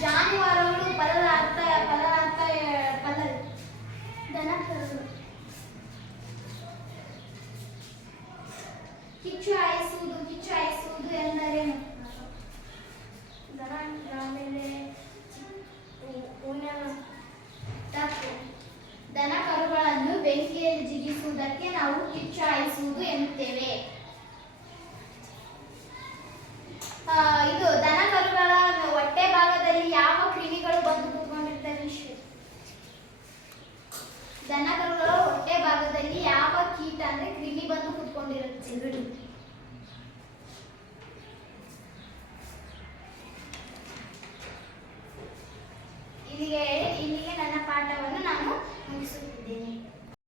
ಜಾನುವಾರುಗಳು ಪದದ ಅರ್ಥ, ಫಲ ದನ ಕರುಗಳು ಕಿಚ್ಚು ಹಾಯಿಸುವುದು ಕಿಚ್ಚು ಹಾಯಿಸುವುದು ಎಂದರೇನು? ದನ ಆಮೇಲೆ ದನ ಕರುಗಳನ್ನು ಬೆಂಕಿಯಲ್ಲಿ ಜಿಗಿಸುವುದಕ್ಕೆ ನಾವು ಕಿಚ್ಚು ಹಾಯಿಸುವುದು ಎನ್ನುತ್ತೇವೆ ಆ, ಇದು ದನ ಕರುಗಳ ಹೊಟ್ಟೆ ಭಾಗದಲ್ಲಿ ಯಾವ ಕ್ರಿಮಿಗಳು ಬಂದು ಕೂತ್ಕೊಂಡಿರ್ತವೆ ವಿಶ್ವ ದನ ಕರುಗಳ ಹೊಟ್ಟೆ ಭಾಗದಲ್ಲಿ ಯಾವ ಕೀಟ ಅಂದ್ರೆ ಕ್ರಿಮಿ ಬಂದು ಕುತ್ಕೊಂಡಿರುತ್ತೆ ಇಲ್ಲಿಗೆ ಇಲ್ಲಿಗೆ ನನ್ನ ಪಾಠವನ್ನು